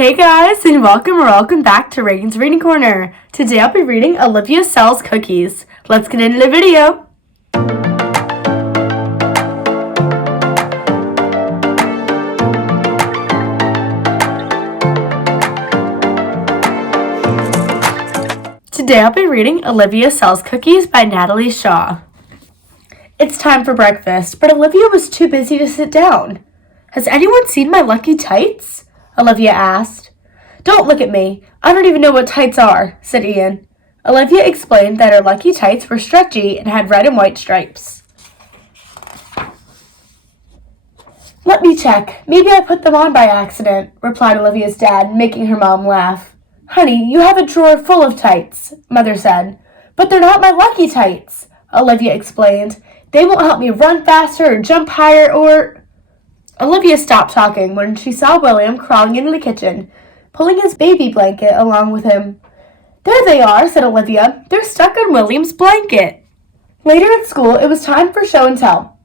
Hey guys, and welcome back to Reagan's Reading Corner. Today I'll be reading Olivia Sells Cookies. Let's get into the video. Today I'll be reading Olivia Sells Cookies by Natalie Shaw. It's time for breakfast, but Olivia was too busy to sit down. Has anyone seen my lucky tights? Olivia asked. Don't look at me. I don't even know what tights are, said Ian. Olivia explained that her lucky tights were stretchy and had red and white stripes. Let me check. Maybe I put them on by accident, replied Olivia's dad, making her mom laugh. Honey, you have a drawer full of tights, Mother said. But they're not my lucky tights, Olivia explained. They won't help me run faster or jump higher or... Olivia stopped talking when she saw William crawling into the kitchen, pulling his baby blanket along with him. There they are, said Olivia. They're stuck on William's blanket. Later at school, it was time for show and tell.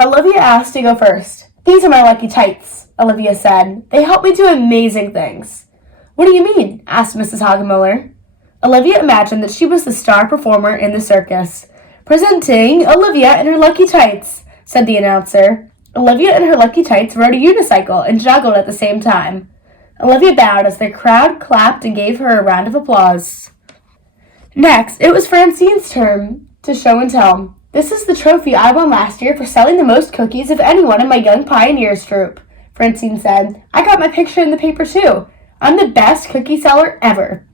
Olivia asked to go first. These are my lucky tights, Olivia said. They help me do amazing things. What do you mean? Asked Mrs. Hagemuller. Olivia imagined that she was the star performer in the circus. Presenting Olivia and her lucky tights, said the announcer. Olivia and her lucky tights rode a unicycle and juggled at the same time. Olivia bowed as the crowd clapped and gave her a round of applause. Next, it was Francine's turn to show and tell. This is the trophy I won last year for selling the most cookies of anyone in my Young Pioneers troupe, Francine said. I got my picture in the paper too. I'm the best cookie seller ever.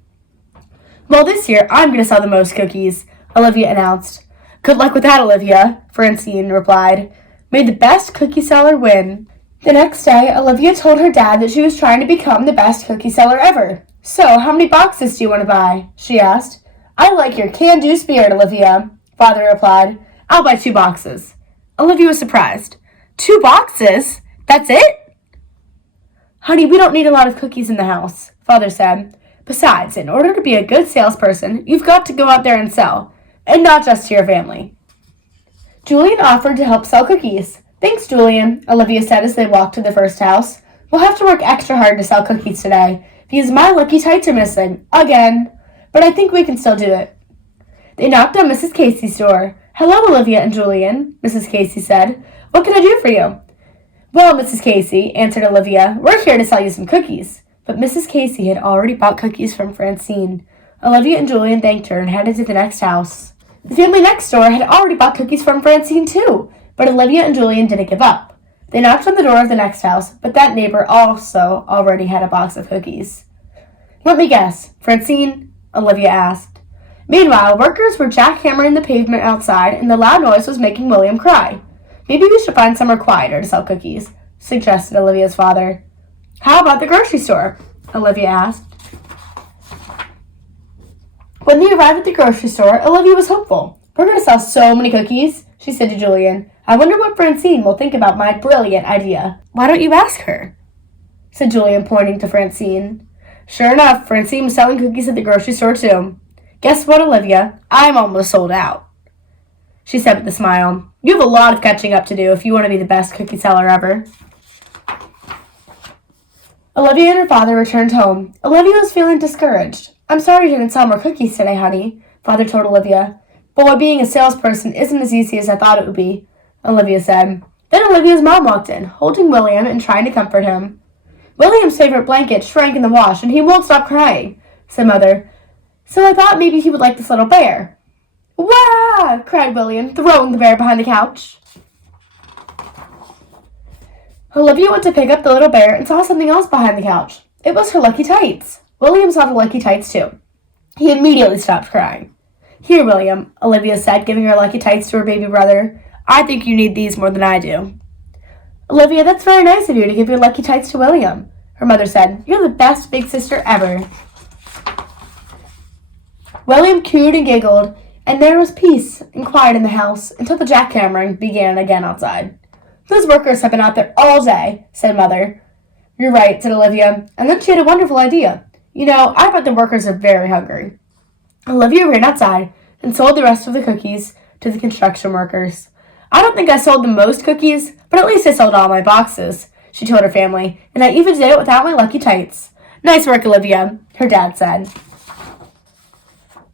Well, this year I'm going to sell the most cookies, Olivia announced. Good luck with that, Olivia, Francine replied. May the best cookie seller win. The next day, Olivia told her dad that she was trying to become the best cookie seller ever. So, how many boxes do you want to buy? She asked. I like your can-do spirit, Olivia, Father replied. I'll buy 2 boxes. Olivia was surprised. 2 boxes? That's it? Honey, we don't need a lot of cookies in the house, Father said. Besides, in order to be a good salesperson, you've got to go out there and sell, and not just to your family. Julian offered to help sell cookies. Thanks, Julian, Olivia said as they walked to the first house. We'll have to work extra hard to sell cookies today, because my lucky tights are missing, again. But I think we can still do it. They knocked on Mrs. Casey's door. Hello, Olivia and Julian, Mrs. Casey said. What can I do for you? Well, Mrs. Casey, answered Olivia, we're here to sell you some cookies. But Mrs. Casey had already bought cookies from Francine. Olivia and Julian thanked her and headed to the next house. The family next door had already bought cookies from Francine too, but Olivia and Julian didn't give up. They knocked on the door of the next house, but that neighbor also already had a box of cookies. Let me guess, Francine? Olivia asked. Meanwhile, workers were jackhammering the pavement outside, and the loud noise was making William cry. Maybe we should find somewhere quieter to sell cookies, suggested Olivia's father. How about the grocery store? Olivia asked. When they arrived at the grocery store, Olivia was hopeful. We're going to sell so many cookies, she said to Julian. I wonder what Francine will think about my brilliant idea. Why don't you ask her? Said Julian, pointing to Francine. Sure enough, Francine was selling cookies at the grocery store too. Guess what, Olivia? I'm almost sold out, she said with a smile. You have a lot of catching up to do if you want to be the best cookie seller ever. Olivia and her father returned home. Olivia was feeling discouraged. I'm sorry you didn't sell more cookies today, honey, Father told Olivia. Boy, being a salesperson isn't as easy as I thought it would be, Olivia said. Then Olivia's mom walked in, holding William and trying to comfort him. William's favorite blanket shrank in the wash, and he won't stop crying, said Mother. So I thought maybe he would like this little bear. Wah! Cried William, throwing the bear behind the couch. Olivia went to pick up the little bear and saw something else behind the couch. It was her lucky tights. William saw the lucky tights too. He immediately stopped crying. Here, William, Olivia said, giving her lucky tights to her baby brother. I think you need these more than I do. Olivia, that's very nice of you to give your lucky tights to William, her mother said. You're the best big sister ever. William cooed and giggled, and there was peace and quiet in the house until the jackhammering began again outside. Those workers have been out there all day, said Mother. You're right, said Olivia, and then she had a wonderful idea. You know, I bet the workers are very hungry. Olivia ran outside and sold the rest of the cookies to the construction workers. I don't think I sold the most cookies, but at least I sold all my boxes, she told her family, and I even did it without my lucky tights. Nice work, Olivia, her dad said.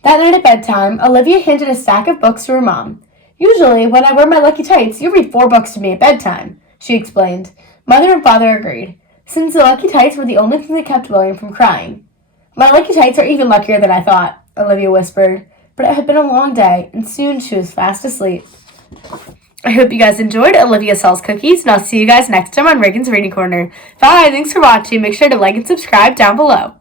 That night at bedtime, Olivia handed a stack of books to her mom. Usually, when I wear my lucky tights, you read 4 books to me at bedtime, she explained. Mother and father agreed, since the lucky tights were the only thing that kept William from crying. My lucky tights are even luckier than I thought, Olivia whispered, but it had been a long day, and soon she was fast asleep. I hope you guys enjoyed Olivia Sells Cookies, and I'll see you guys next time on Reagan's Reading Corner. Bye, thanks for watching. Make sure to like and subscribe down below.